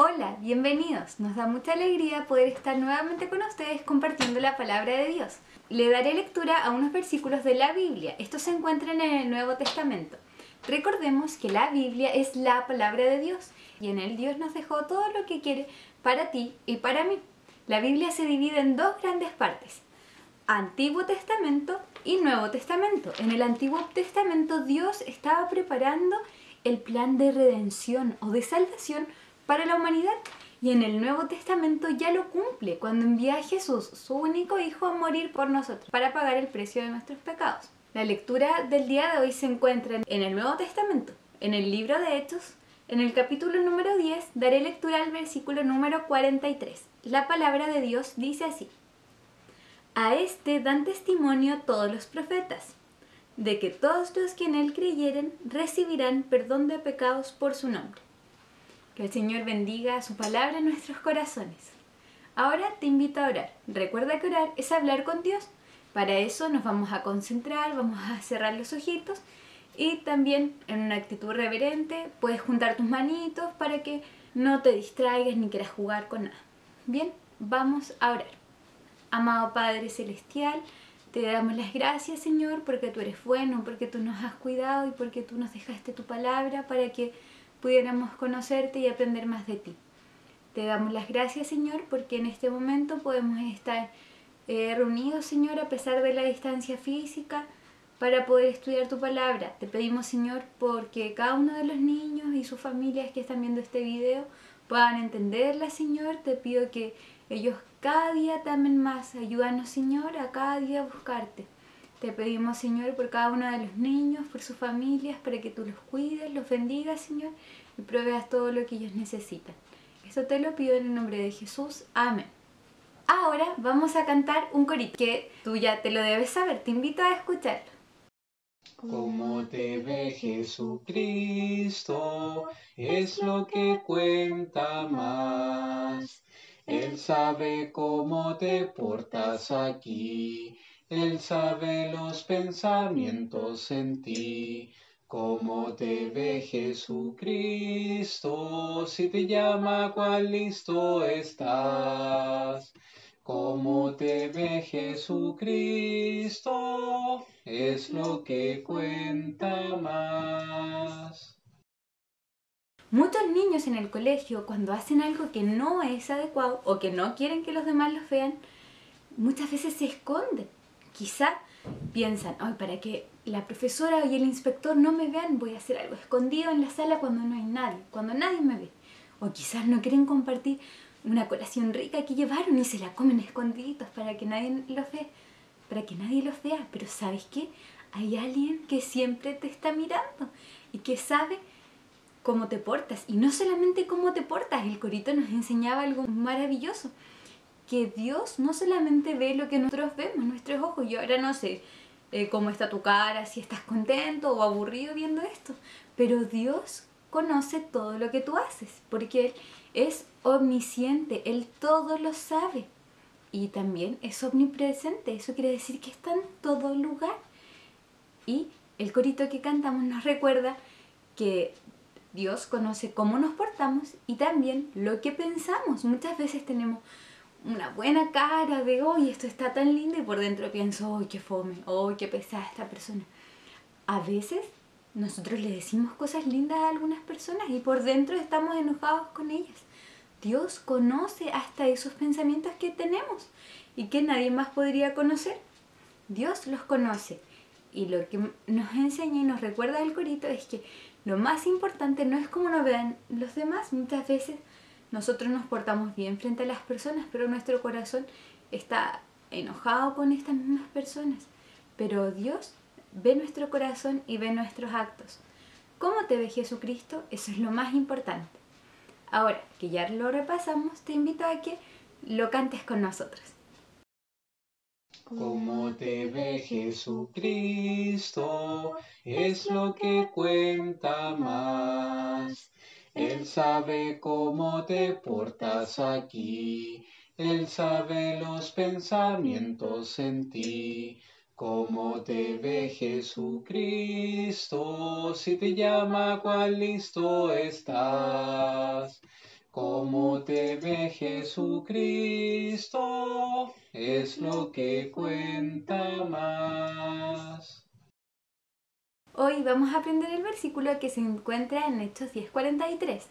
Hola, bienvenidos. Nos da mucha alegría poder estar nuevamente con ustedes compartiendo la palabra de Dios. Le daré lectura a unos versículos de la Biblia. Estos se encuentran en el Nuevo Testamento. Recordemos que la Biblia es la palabra de Dios y en él Dios nos dejó todo lo que quiere para ti y para mí. La Biblia se divide en dos grandes partes: Antiguo Testamento y Nuevo Testamento. En el Antiguo Testamento Dios estaba preparando el plan de redención o de salvación para la humanidad, y en el Nuevo Testamento ya lo cumple cuando envía a Jesús, su único hijo, a morir por nosotros para pagar el precio de nuestros pecados. La lectura del día de hoy se encuentra en el Nuevo Testamento, en el libro de Hechos. En el capítulo número 10 daré lectura al versículo número 43. La palabra de Dios dice así: A este dan testimonio todos los profetas, de que todos los que en él creyeren recibirán perdón de pecados por su nombre. Que el Señor bendiga su palabra en nuestros corazones. Ahora te invito a orar. Recuerda que orar es hablar con Dios. Para eso nos vamos a concentrar, vamos a cerrar los ojitos y también en una actitud reverente puedes juntar tus manitos para que no te distraigas ni quieras jugar con nada. Bien, vamos a orar. Amado Padre Celestial, te damos las gracias, Señor, porque tú eres bueno, porque tú nos has cuidado y porque tú nos dejaste tu palabra para que pudiéramos conocerte y aprender más de ti. Te damos las gracias, Señor, porque en este momento podemos estar reunidos, Señor, a pesar de la distancia física, para poder estudiar tu palabra. Te pedimos, Señor, porque cada uno de los niños y sus familias que están viendo este video puedan entenderla, Señor. Te pido que ellos cada día te amen más. Ayúdanos, Señor, a cada día buscarte. Te pedimos, Señor, por cada uno de los niños, por sus familias, para que tú los cuides, los bendigas, Señor, y proveas todo lo que ellos necesitan. Esto te lo pido en el nombre de Jesús. Amén. Ahora vamos a cantar un corito que tú ya te lo debes saber. Te invito a escucharlo. Cómo te ve Jesucristo es lo que cuenta más. Él sabe cómo te portas aquí, Él sabe los pensamientos en ti. Cómo te ve Jesucristo, si te llama, cuán listo estás. Cómo te ve Jesucristo es lo que cuenta más. Muchos niños en el colegio, cuando hacen algo que no es adecuado o que no quieren que los demás los vean, muchas veces se esconden. Quizá piensan: ay, para que la profesora y el inspector no me vean, voy a hacer algo escondido en la sala cuando no hay nadie, cuando nadie me ve. O quizás no quieren compartir una colación rica que llevaron y se la comen escondiditos para que nadie los vea, Pero ¿sabes qué? Hay alguien que siempre te está mirando y que sabe cómo te portas. Y no solamente cómo te portas, el corito nos enseñaba algo maravilloso: que Dios no solamente ve lo que nosotros vemos, nuestros ojos. Yo ahora no sé cómo está tu cara, si estás contento o aburrido viendo esto, pero Dios conoce todo lo que tú haces, porque Él es omnisciente, Él todo lo sabe. Y también es omnipresente, eso quiere decir que está en todo lugar. Y el corito que cantamos nos recuerda que Dios conoce cómo nos portamos y también lo que pensamos. Muchas veces tenemos una buena cara de hoy esto está tan lindo, y por dentro pienso: hoy qué fome, hoy qué pesada esta persona. A veces nosotros le decimos cosas lindas a algunas personas y por dentro estamos enojados con ellas. Dios conoce hasta esos pensamientos que tenemos y que nadie más podría conocer. Dios los conoce. Y lo que nos enseña y nos recuerda el corito es que lo más importante no es cómo nos vean los demás. Muchas veces nosotros nos portamos bien frente a las personas, pero nuestro corazón está enojado con estas mismas personas. Pero Dios ve nuestro corazón y ve nuestros actos. ¿Cómo te ve Jesucristo? Eso es lo más importante. Ahora que ya lo repasamos, te invito a que lo cantes con nosotros. Cómo te ve Jesucristo es lo que cuenta más. Él sabe cómo te portas aquí, Él sabe los pensamientos en ti. Cómo te ve Jesucristo, si te llama, cuán listo estás. Cómo te ve Jesucristo es lo que cuenta más. Hoy vamos a aprender el versículo que se encuentra en Hechos 10:43.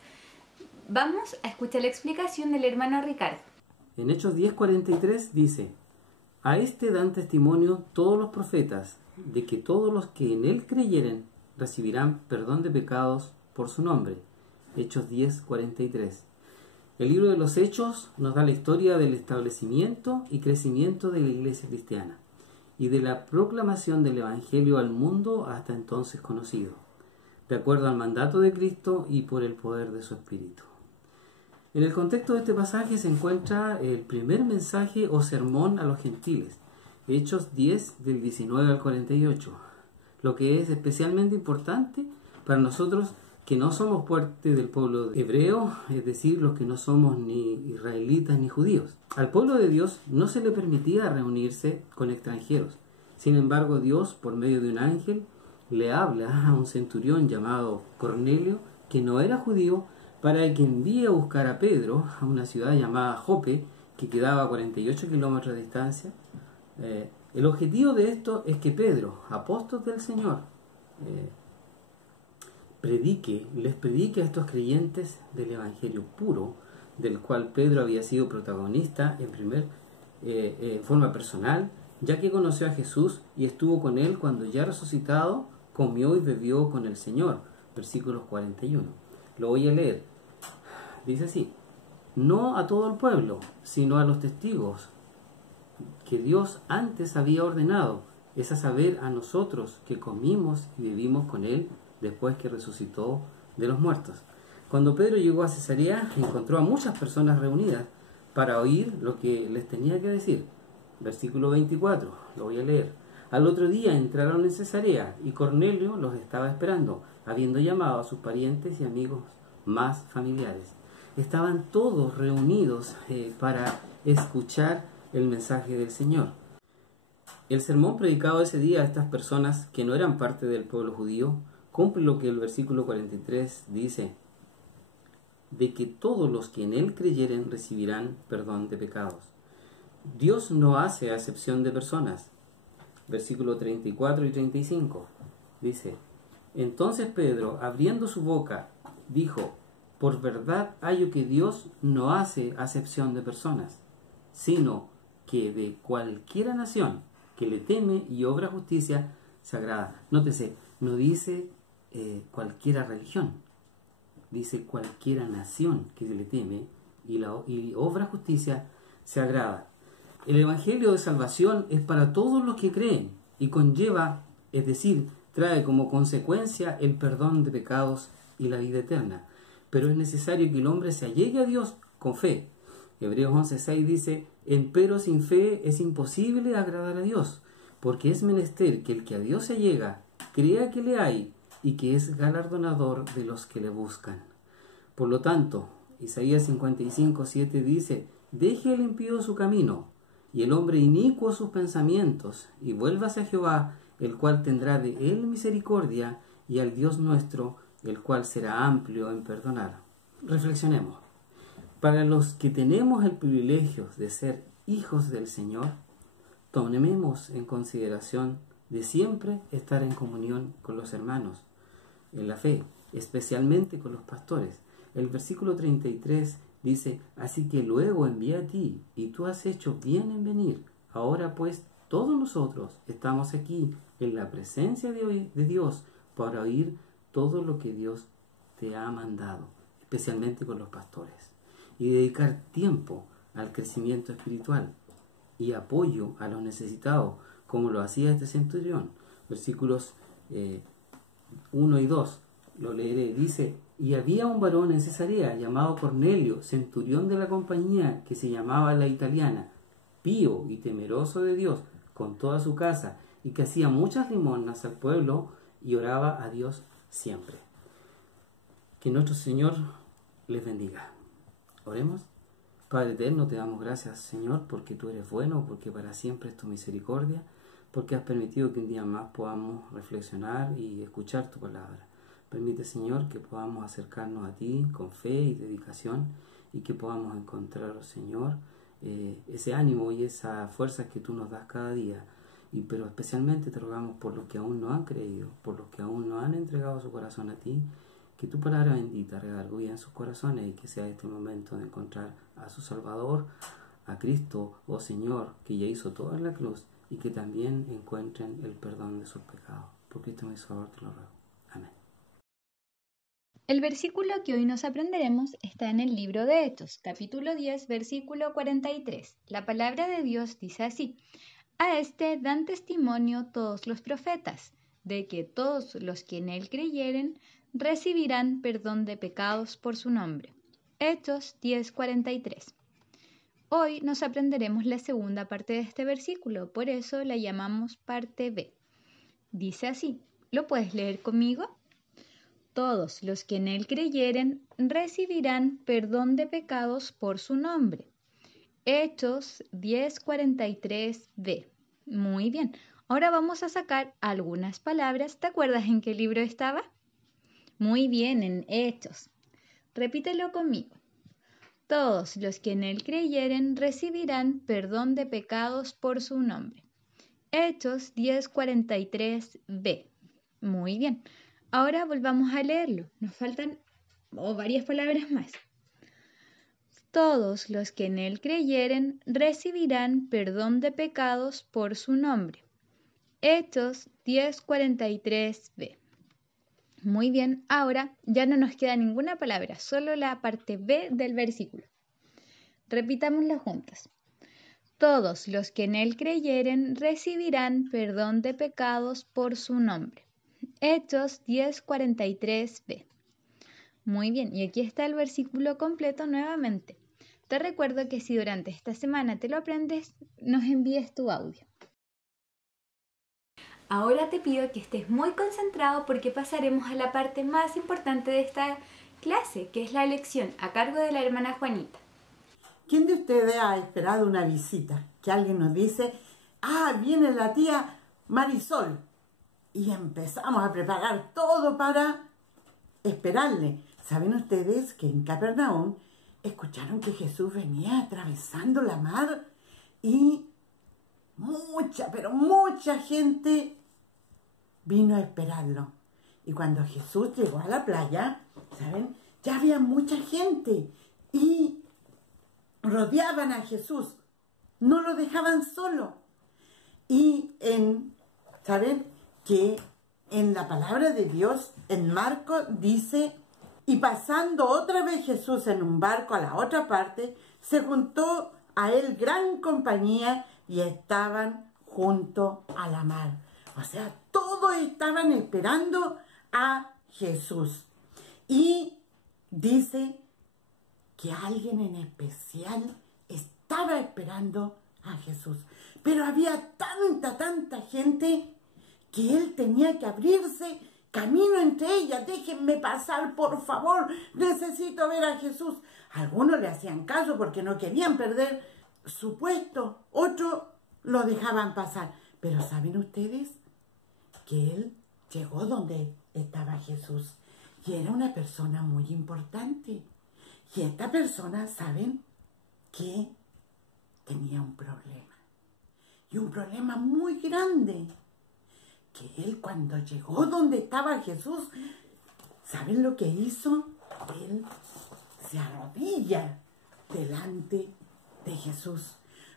Vamos a escuchar la explicación del hermano Ricardo. En Hechos 10:43 dice: A este dan testimonio todos los profetas, de que todos los que en él creyeren recibirán perdón de pecados por su nombre. Hechos 10:43. El libro de los Hechos nos da la historia del establecimiento y crecimiento de la iglesia cristiana y de la proclamación del Evangelio al mundo hasta entonces conocido, de acuerdo al mandato de Cristo y por el poder de su Espíritu. En el contexto de este pasaje se encuentra el primer mensaje o sermón a los gentiles, Hechos 10 del 19 al 48, lo que es especialmente importante para nosotros que no somos parte del pueblo hebreo, es decir, los que no somos ni israelitas ni judíos. Al pueblo de Dios no se le permitía reunirse con extranjeros. Sin embargo, Dios, por medio de un ángel, le habla a un centurión llamado Cornelio, que no era judío, para que envíe a buscar a Pedro a una ciudad llamada Jope, que quedaba a 48 kilómetros de distancia. El objetivo de esto es que Pedro, apóstol del Señor, les predique a estos creyentes del Evangelio puro, del cual Pedro había sido protagonista en forma personal, ya que conoció a Jesús y estuvo con él cuando ya resucitado, comió y bebió con el Señor. Versículos 41. Lo voy a leer. Dice así: no a todo el pueblo, sino a los testigos que Dios antes había ordenado, es a saber, a nosotros que comimos y vivimos con él después que resucitó de los muertos. Cuando Pedro llegó a Cesarea, encontró a muchas personas reunidas para oír lo que les tenía que decir. Versículo 24, lo voy a leer. Al otro día entraron en Cesarea y Cornelio los estaba esperando, habiendo llamado a sus parientes y amigos más familiares. Estaban todos reunidos para escuchar el mensaje del Señor. El sermón predicado ese día a estas personas que no eran parte del pueblo judío cumple lo que el versículo 43 dice: de que todos los que en él creyeren recibirán perdón de pecados. Dios no hace acepción de personas. Versículo 34 y 35 dice: entonces Pedro, abriendo su boca, dijo: por verdad hallo que Dios no hace acepción de personas, sino que de cualquiera nación que le teme y obra justicia se agrada. Nótese, no dice cualquiera religión, dice cualquiera nación que le teme y obra justicia se agrada. El Evangelio de salvación es para todos los que creen y conlleva, es decir, trae como consecuencia el perdón de pecados y la vida eterna. Pero es necesario que el hombre se allegue a Dios con fe. Hebreos 11:6 dice: empero sin fe es imposible agradar a Dios, porque es menester que el que a Dios se allega crea que le hay y que es galardonador de los que le buscan. Por lo tanto, Isaías 55:7 dice: deje el impío su camino y el hombre inicuo sus pensamientos, y vuélvase a Jehová, el cual tendrá de él misericordia, y al Dios nuestro, el cual será amplio en perdonar. Reflexionemos. Para los que tenemos el privilegio de ser hijos del Señor, tomemos en consideración de siempre estar en comunión con los hermanos en la fe, especialmente con los pastores. El versículo 33 dice: así que luego envié a ti, y tú has hecho bien en venir. Ahora pues, todos nosotros estamos aquí en la presencia de Dios para oír todo lo que Dios te ha mandado, especialmente con los pastores, y dedicar tiempo al crecimiento espiritual y apoyo a los necesitados, como lo hacía este centurión. Versículos 1 y 2, lo leeré. Dice: y había un varón en Cesarea llamado Cornelio, centurión de la compañía, que se llamaba La Italiana, pío y temeroso de Dios con toda su casa, y que hacía muchas limosnas al pueblo y oraba a Dios siempre. Que nuestro Señor les bendiga. Oremos. Padre eterno, te damos gracias, Señor, porque tú eres bueno, porque para siempre es tu misericordia, porque has permitido que un día más podamos reflexionar y escuchar tu palabra. Permite, Señor, que podamos acercarnos a ti con fe y dedicación, y que podamos encontrar, oh Señor, ese ánimo y esa fuerza que tú nos das cada día. Pero especialmente te rogamos por los que aún no han creído, por los que aún no han entregado su corazón a ti, que tu palabra bendita redarguya en sus corazones y que sea este momento de encontrar a su Salvador, a Cristo, oh Señor, que ya hizo todo en la cruz, y que también encuentren el perdón de sus pecados. Por Cristo mi Salvador te lo ruego. Amén. El versículo que hoy nos aprenderemos está en el libro de Hechos, capítulo 10, versículo 43. La palabra de Dios dice así: a este dan testimonio todos los profetas, de que todos los que en él creyeren recibirán perdón de pecados por su nombre. Hechos 10:43. Hoy nos aprenderemos la segunda parte de este versículo, por eso la llamamos parte B. Dice así, ¿lo puedes leer conmigo? Todos los que en él creyeren recibirán perdón de pecados por su nombre. Hechos 10:43b. Muy bien, ahora vamos a sacar algunas palabras. ¿Te acuerdas en qué libro estaba? Muy bien, en Hechos. Repítelo conmigo. Todos los que en él creyeren recibirán perdón de pecados por su nombre. Hechos 10:43b. Muy bien. Ahora volvamos a leerlo. Nos faltan varias palabras más. Todos los que en él creyeren recibirán perdón de pecados por su nombre. Hechos 10:43b. Muy bien, ahora ya no nos queda ninguna palabra, solo la parte B del versículo. Repitámosla juntas. Todos los que en él creyeren recibirán perdón de pecados por su nombre. Hechos 10:43b. Muy bien, y aquí está el versículo completo nuevamente. Te recuerdo que si durante esta semana te lo aprendes, nos envíes tu audio. Ahora te pido que estés muy concentrado porque pasaremos a la parte más importante de esta clase, que es la lección a cargo de la hermana Juanita. ¿Quién de ustedes ha esperado una visita? Que alguien nos dice, viene la tía Marisol. Y empezamos a preparar todo para esperarle. ¿Saben ustedes que en Capernaum escucharon que Jesús venía atravesando la mar? Y pero mucha gente vino a esperarlo. Y cuando Jesús llegó a la playa, ¿saben? Ya había mucha gente. Y rodeaban a Jesús. No lo dejaban solo. Y ¿saben? Que en la palabra de Dios, en Marcos, dice, y pasando otra vez Jesús en un barco a la otra parte, se juntó a él gran compañía y estaban junto a la mar. O sea, todos estaban esperando a Jesús. Y dice que alguien en especial estaba esperando a Jesús. Pero había tanta gente que él tenía que abrirse camino entre ellas. Déjenme pasar, por favor, necesito ver a Jesús. Algunos le hacían caso porque no querían perder su puesto, otros lo dejaban pasar. Pero ¿saben ustedes que él llegó donde estaba Jesús? Y era una persona muy importante. Y esta persona, ¿saben? Que tenía un problema. Y un problema muy grande. Que él cuando llegó donde estaba Jesús, ¿saben lo que hizo? Él se arrodilla delante de Jesús.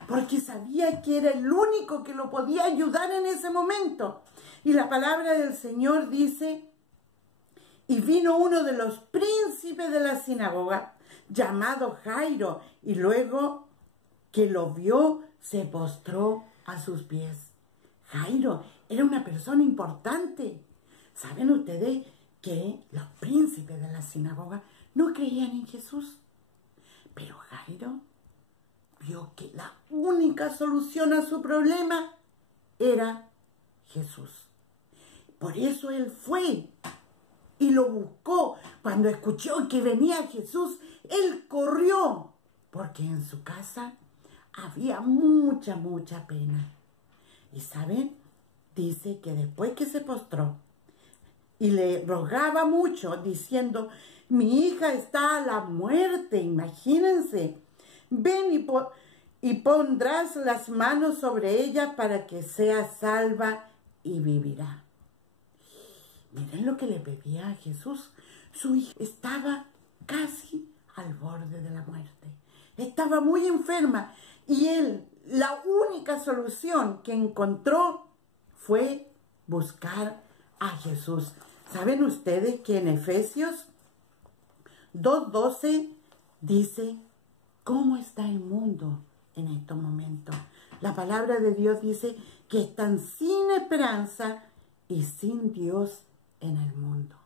Porque sabía que era el único que lo podía ayudar en ese momento. Y la palabra del Señor dice, y vino uno de los príncipes de la sinagoga, llamado Jairo, y luego que lo vio, se postró a sus pies. Jairo era una persona importante. ¿Saben ustedes que los príncipes de la sinagoga no creían en Jesús? Pero Jairo vio que la única solución a su problema era Jesús. Por eso él fue y lo buscó. Cuando escuchó que venía Jesús, él corrió, porque en su casa había mucha pena. Y ¿saben? Dice que después que se postró, y le rogaba mucho, diciendo: mi hija está a la muerte, imagínense. Ven y pondrás las manos sobre ella para que sea salva y vivirá. Miren lo que le pedía a Jesús. Su hija estaba casi al borde de la muerte. Estaba muy enferma y él, la única solución que encontró fue buscar a Jesús. ¿Saben ustedes que en Efesios 2:12 dice cómo está el mundo en estos momentos? La palabra de Dios dice que están sin esperanza y sin Dios en el mundo.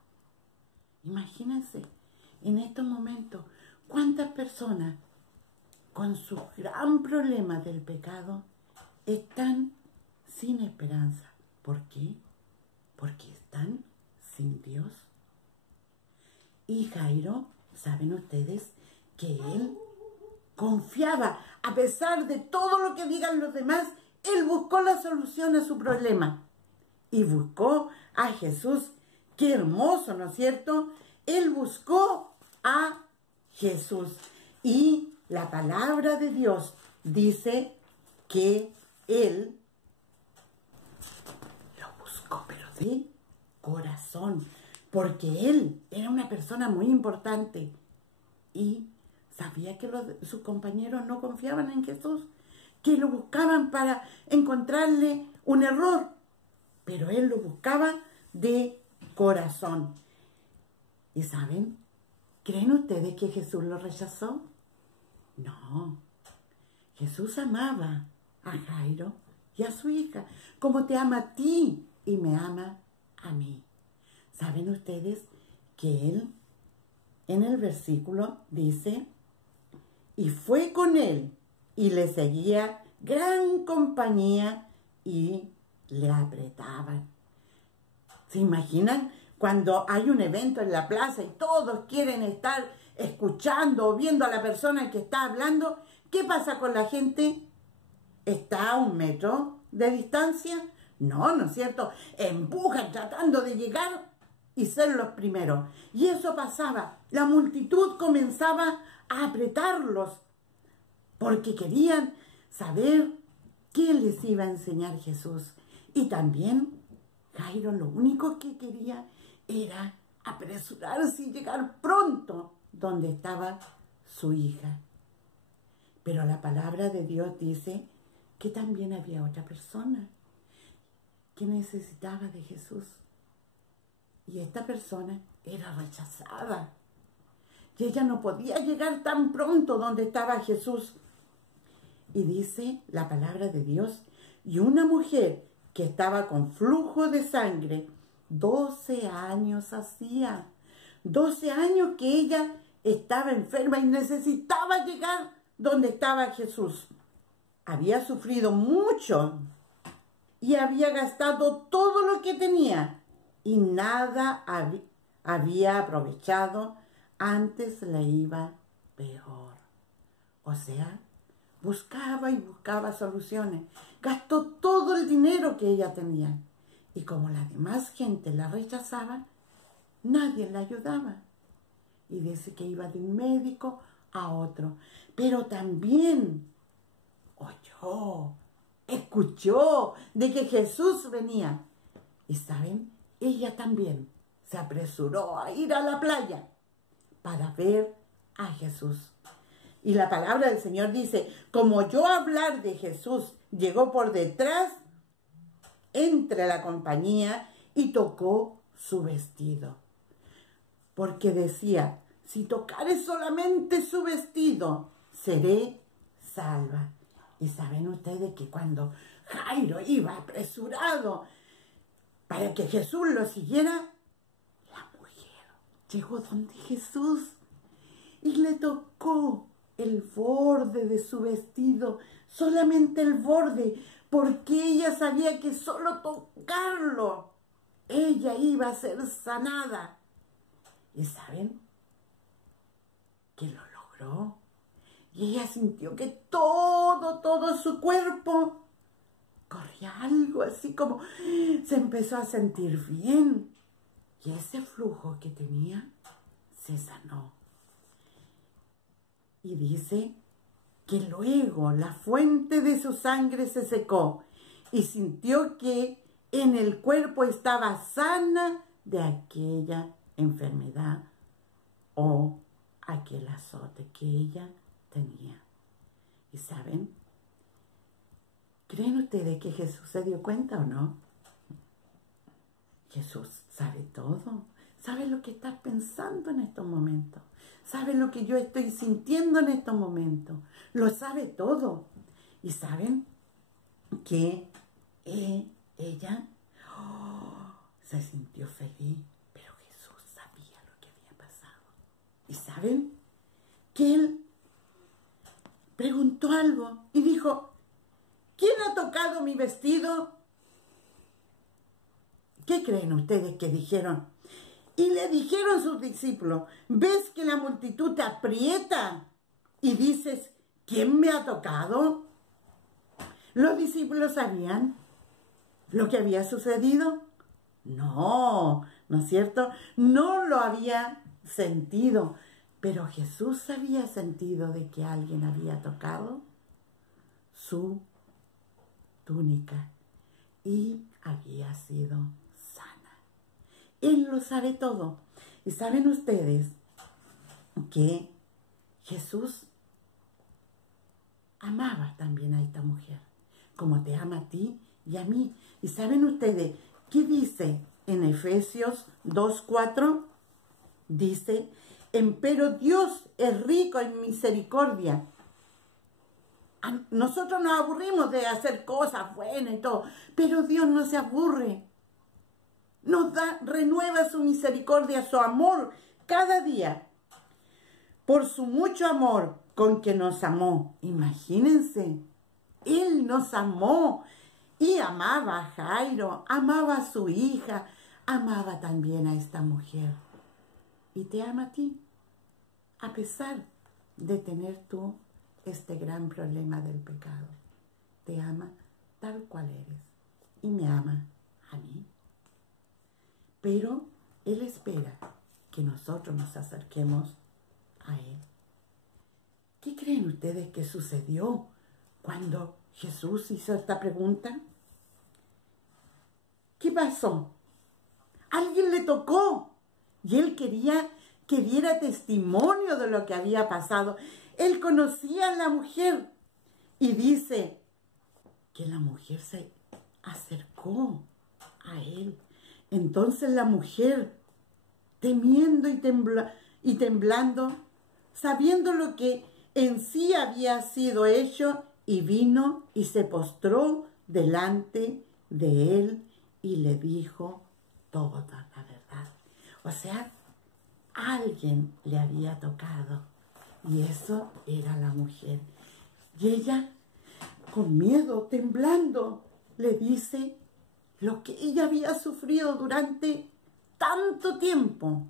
Imagínense, en estos momentos, cuántas personas con su gran problema del pecado están sin esperanza. ¿Por qué? Porque están sin Dios. Y Jairo, ¿saben ustedes que él confiaba? A pesar de todo lo que digan los demás, él buscó la solución a su problema. Y buscó a Jesús. Qué hermoso, ¿no es cierto? Él buscó a Jesús. Y la palabra de Dios dice que él lo buscó, pero de corazón. Porque él era una persona muy importante. Y sabía que sus compañeros no confiaban en Jesús. Que lo buscaban para encontrarle un error. Pero él lo buscaba de corazón. ¿Y saben? ¿Creen ustedes que Jesús lo rechazó? No. Jesús amaba a Jairo y a su hija, como te ama a ti y me ama a mí. ¿Saben ustedes que él, en el versículo, dice: y fue con él y le seguía gran compañía y le apretaban? ¿Se imaginan cuando hay un evento en la plaza y todos quieren estar escuchando o viendo a la persona que está hablando? ¿Qué pasa con la gente? ¿Está a 1 metro de distancia? No, ¿no es cierto? Empujan tratando de llegar y ser los primeros. Y eso pasaba. La multitud comenzaba a apretarlos porque querían saber qué les iba a enseñar Jesús. Y también Jairo lo único que quería era apresurarse y llegar pronto donde estaba su hija. Pero la palabra de Dios dice que también había otra persona que necesitaba de Jesús. Y esta persona era rechazada. Y ella no podía llegar tan pronto donde estaba Jesús. Y dice la palabra de Dios: y una mujer que estaba con flujo de sangre, 12 años hacía. 12 años que ella estaba enferma y necesitaba llegar donde estaba Jesús. Había sufrido mucho y había gastado todo lo que tenía y nada había aprovechado. Antes le iba peor. O sea, buscaba y buscaba soluciones. Gastó todo el dinero que ella tenía. Y como la demás gente la rechazaba, nadie la ayudaba. Y dice que iba de un médico a otro. Pero también escuchó de que Jesús venía. Y ¿saben? Ella también se apresuró a ir a la playa para ver a Jesús. Y la palabra del Señor dice: como oyó hablar de Jesús, llegó por detrás entre la compañía y tocó su vestido. Porque decía: si tocare solamente su vestido, seré salva. Y saben ustedes que cuando Jairo iba apresurado para que Jesús lo siguiera, la mujer llegó donde Jesús y le tocó el borde de su vestido, solamente el borde, porque ella sabía que solo tocarlo, ella iba a ser sanada. ¿Y saben? Que lo logró. Y ella sintió que todo su cuerpo corría algo así como se empezó a sentir bien. Y ese flujo que tenía se sanó. Y dice que luego la fuente de su sangre se secó y sintió que en el cuerpo estaba sana de aquella enfermedad o aquel azote que ella tenía. ¿Y saben? ¿Creen ustedes que Jesús se dio cuenta o no? Jesús sabe todo. Sabe lo que estás pensando en estos momentos. Sabe lo que yo estoy sintiendo en estos momentos. Lo sabe todo. Y saben que ella se sintió feliz, pero Jesús sabía lo que había pasado. Y saben que él preguntó algo y dijo, ¿quién ha tocado mi vestido? ¿Qué creen ustedes que dijeron? Y le dijeron sus discípulos, ¿ves que la multitud te aprieta? Y dices, ¿quién me ha tocado? ¿Los discípulos sabían lo que había sucedido? No, ¿no es cierto? No lo había sentido, pero Jesús había sentido de que alguien había tocado su túnica y había sido sana. Él lo sabe todo. Y saben ustedes que Jesús amaba también a esta mujer, como te ama a ti y a mí. Y saben ustedes qué dice en Efesios 2:4, dice, empero Dios es rico en misericordia. Nosotros nos aburrimos de hacer cosas buenas y todo, pero Dios no se aburre. Renueva su misericordia, su amor cada día, por su mucho amor con que nos amó. Imagínense, Él nos amó y amaba a Jairo, amaba a su hija, amaba también a esta mujer. Y te ama a ti, a pesar de tener tú este gran problema del pecado. Te ama tal cual eres y me ama a mí. Pero Él espera que nosotros nos acerquemos a Él. ¿Qué creen ustedes que sucedió cuando Jesús hizo esta pregunta? ¿Qué pasó? Alguien le tocó y Él quería que diera testimonio de lo que había pasado. Él conocía a la mujer y dice que la mujer se acercó a Él. Entonces la mujer, temiendo y temblando, sabiendo lo que en sí había sido hecho, y vino y se postró delante de Él y le dijo toda la verdad. O sea, alguien le había tocado y eso era la mujer. Y ella, con miedo, temblando, le dice lo que ella había sufrido durante tanto tiempo,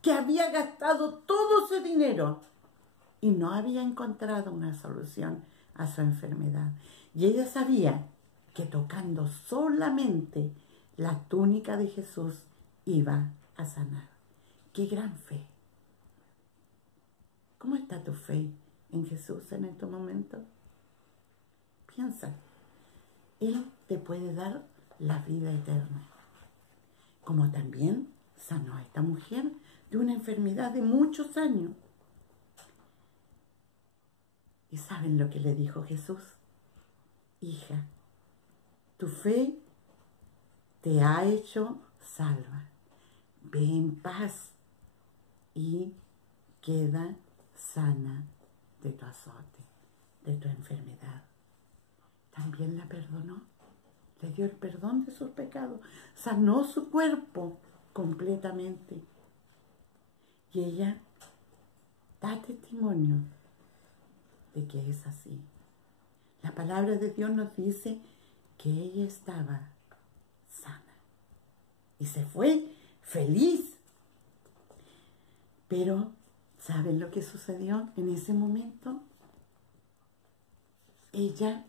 que había gastado todo su dinero y no había encontrado una solución a su enfermedad. Y ella sabía que tocando solamente la túnica de Jesús iba a sanar. ¡Qué gran fe! ¿Cómo está tu fe en Jesús en este momento? Piensa, Él te puede dar la vida eterna. Como también sanó a esta mujer de una enfermedad de muchos años. ¿Y saben lo que le dijo Jesús? Hija, tu fe te ha hecho salva. Ve en paz y queda sana de tu azote, de tu enfermedad. También la perdonó, le dio el perdón de sus pecados, sanó su cuerpo completamente. Y ella da testimonio de que es así. La palabra de Dios nos dice que ella estaba sana y se fue feliz. Pero, ¿saben lo que sucedió en ese momento? Ella,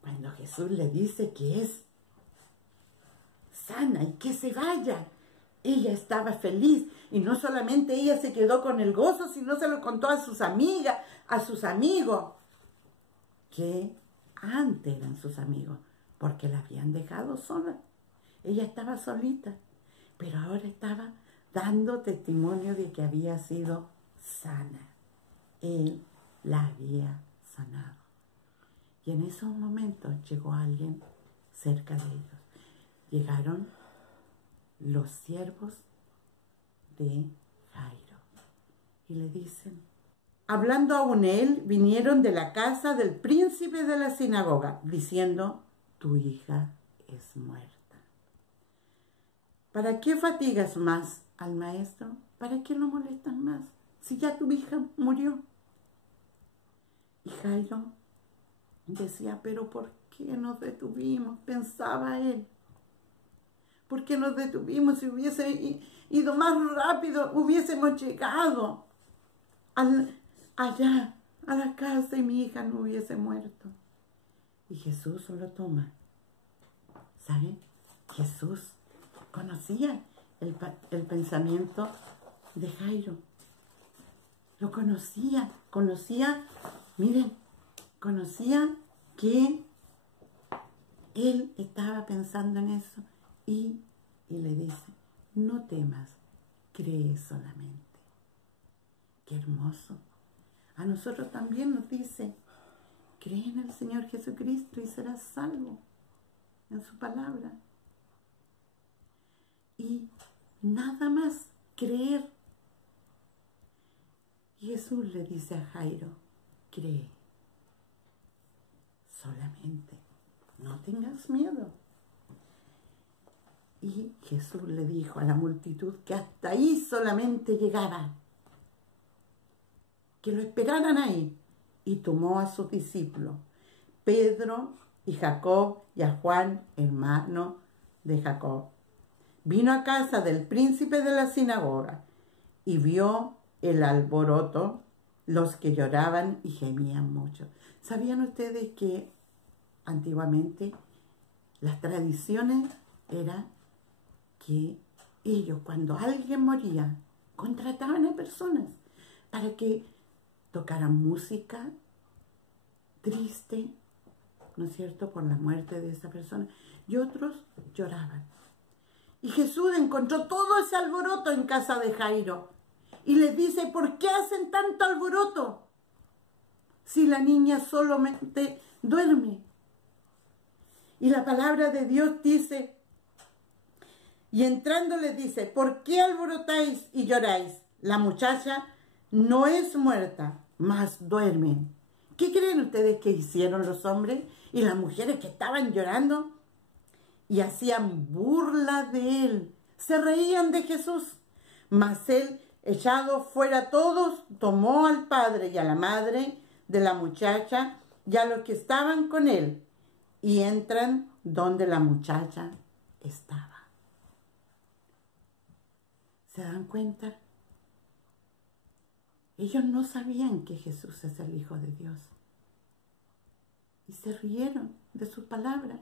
cuando Jesús le dice que es sana y que se vaya. Ella estaba feliz y no solamente ella se quedó con el gozo, sino se lo contó a sus amigas, a sus amigos, que antes eran sus amigos, porque la habían dejado sola. Ella estaba solita, pero ahora estaba dando testimonio de que había sido sana. Él la había sanado. Y en esos momentos llegó alguien cerca de ellos. Llegaron los siervos de Jairo y le dicen, hablando aún él, vinieron de la casa del príncipe de la sinagoga, diciendo, tu hija es muerta. ¿Para qué fatigas más al maestro? ¿Para qué lo molestas más? Si ya tu hija murió. Y Jairo decía, pero ¿por qué nos detuvimos? Pensaba él. ¿Por qué nos detuvimos? Si hubiese ido más rápido, hubiésemos llegado allá, a la casa, y mi hija no hubiese muerto. Y Jesús lo toma. ¿Sabe? Jesús conocía el pensamiento de Jairo. Lo conocía, miren, conocía que él estaba pensando en eso y le dice, no temas, cree solamente. Qué hermoso. A nosotros también nos dice, cree en el Señor Jesucristo y serás salvo en su palabra. Y nada más creer. Y Jesús le dice a Jairo, cree solamente, no tengas miedo. Y Jesús le dijo a la multitud que hasta ahí solamente llegaba, que lo esperaran ahí, y tomó a sus discípulos, Pedro y Jacob y a Juan, hermano de Jacob. Vino a casa del príncipe de la sinagoga y vio el alboroto, los que lloraban y gemían mucho. ¿Sabían ustedes que antiguamente las tradiciones eran que ellos, cuando alguien moría, contrataban a personas para que tocaran música triste, ¿no es cierto?, por la muerte de esa persona, y otros lloraban? Y Jesús encontró todo ese alboroto en casa de Jairo y les dice, ¿por qué hacen tanto alboroto si la niña solamente duerme? Y la palabra de Dios dice, y entrando les dice, ¿por qué alborotáis y lloráis? La muchacha no es muerta, mas duermen. ¿Qué creen ustedes que hicieron los hombres y las mujeres que estaban llorando? Y hacían burla de él, se reían de Jesús. Mas él, echado fuera todos, tomó al padre y a la madre de la muchacha y a los que estaban con él, y entran donde la muchacha estaba. ¿Se dan cuenta? Ellos no sabían que Jesús es el Hijo de Dios. Y se rieron de sus palabras.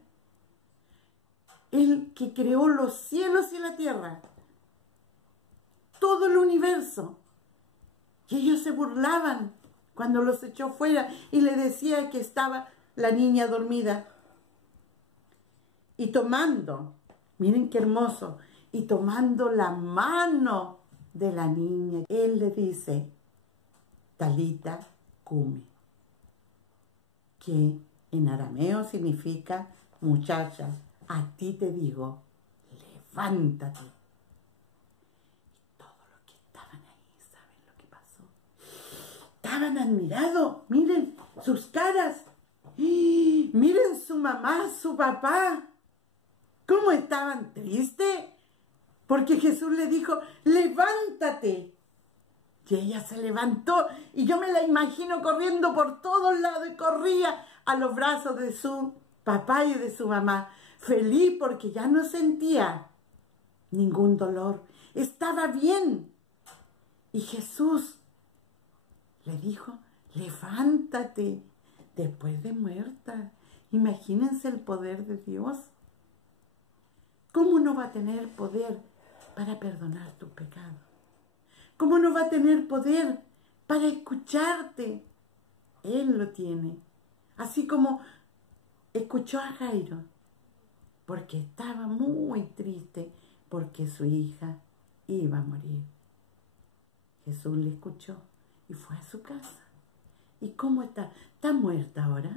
Él que creó los cielos y la tierra, todo el universo. Y ellos se burlaban cuando los echó fuera y le decía que estaba la niña dormida. Y tomando, miren qué hermoso, y tomando la mano de la niña, él le dice, Talita cumi, que en arameo significa, muchacha, a ti te digo, levántate. Y todos los que estaban ahí, ¿saben lo que pasó? Estaban admirados, miren sus caras, miren su mamá, su papá, cómo estaban tristes, porque Jesús le dijo, levántate. Y ella se levantó y yo me la imagino corriendo por todos lados y corría a los brazos de su papá y de su mamá, feliz porque ya no sentía ningún dolor, estaba bien. Y Jesús le dijo, levántate después de muerta. Imagínense el poder de Dios. ¿cómo no va a tener poder para perdonar tus pecados? ¿Cómo no va a tener poder para escucharte? Él lo tiene. Así como escuchó a Jairo, porque estaba muy triste porque su hija iba a morir. Jesús le escuchó y fue a su casa. ¿Y cómo está? ¿Está muerta ahora?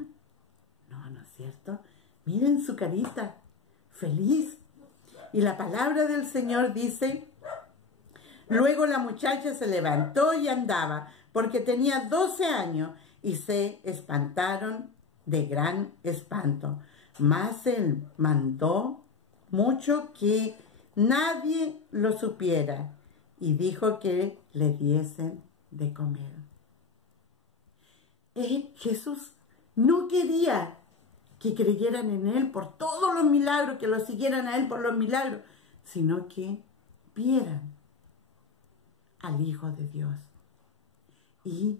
No, ¿no es cierto? Miren su carita, feliz. Y la palabra del Señor dice: luego la muchacha se levantó y andaba, porque tenía 12 años, y se espantaron de gran espanto. Mas él mandó mucho que nadie lo supiera, y dijo que le diesen de comer. Jesús no quería que creyeran en él por todos los milagros, que lo siguieran a él por los milagros, sino que vieran al Hijo de Dios. ¿Y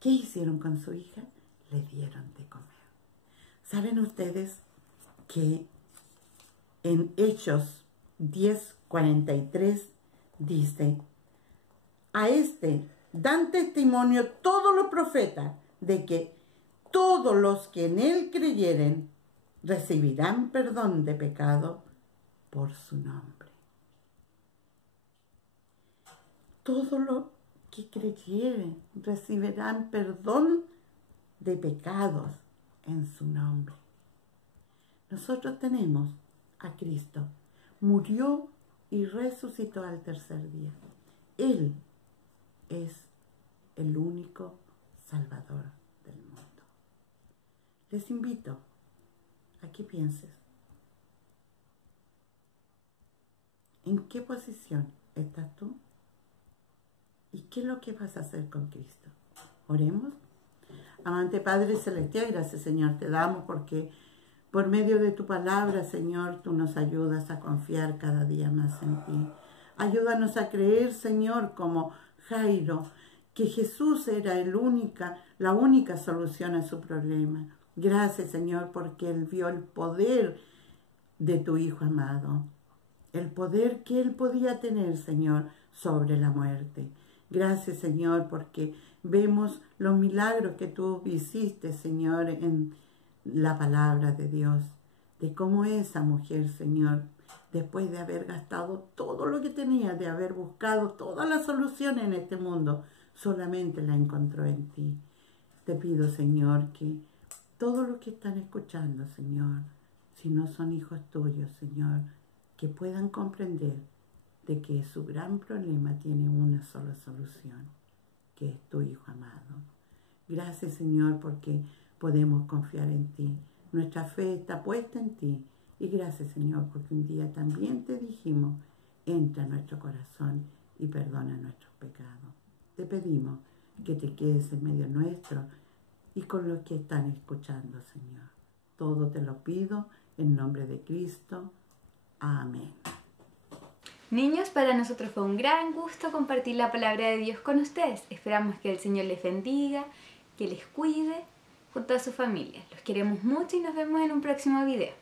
qué hicieron con su hija? Le dieron de comer. ¿Saben ustedes que en Hechos 10:43 dice: a este dan testimonio todos los profetas de que todos los que en él creyeren recibirán perdón de pecado por su nombre? Todos los que creyeren recibirán perdón de pecados en su nombre. Nosotros tenemos a Cristo. Murió y resucitó al tercer día. Él es el único Salvador del mundo. Les invito a que pienses: ¿en qué posición estás tú? ¿Y qué es lo que vas a hacer con Cristo? Oremos. Amante Padre Celestial, gracias, Señor, te damos porque por medio de tu palabra, Señor, tú nos ayudas a confiar cada día más en ti. Ayúdanos a creer, Señor, como Jairo, que Jesús era la única solución a su problema. Gracias, Señor, porque Él vio el poder de tu Hijo amado, el poder que Él podía tener, Señor, sobre la muerte. Gracias, Señor, porque vemos los milagros que tú hiciste, Señor, en la palabra de Dios, de cómo esa mujer, Señor, después de haber gastado todo lo que tenía, de haber buscado todas las soluciones en este mundo, solamente la encontró en ti. Te pido, Señor, que todos los que están escuchando, Señor, si no son hijos tuyos, Señor, que puedan comprender de que su gran problema tiene una sola solución, que es tu Hijo amado. Gracias, Señor, porque podemos confiar en ti. Nuestra fe está puesta en ti. Y gracias, Señor, porque un día también te dijimos: entra en nuestro corazón y perdona nuestros pecados. Te pedimos que te quedes en medio nuestro y con los que están escuchando, Señor. Todo te lo pido en nombre de Cristo. Amén. Niños, para nosotros fue un gran gusto compartir la palabra de Dios con ustedes. Esperamos que el Señor les bendiga, que les cuide junto a su familia. Los queremos mucho y nos vemos en un próximo video.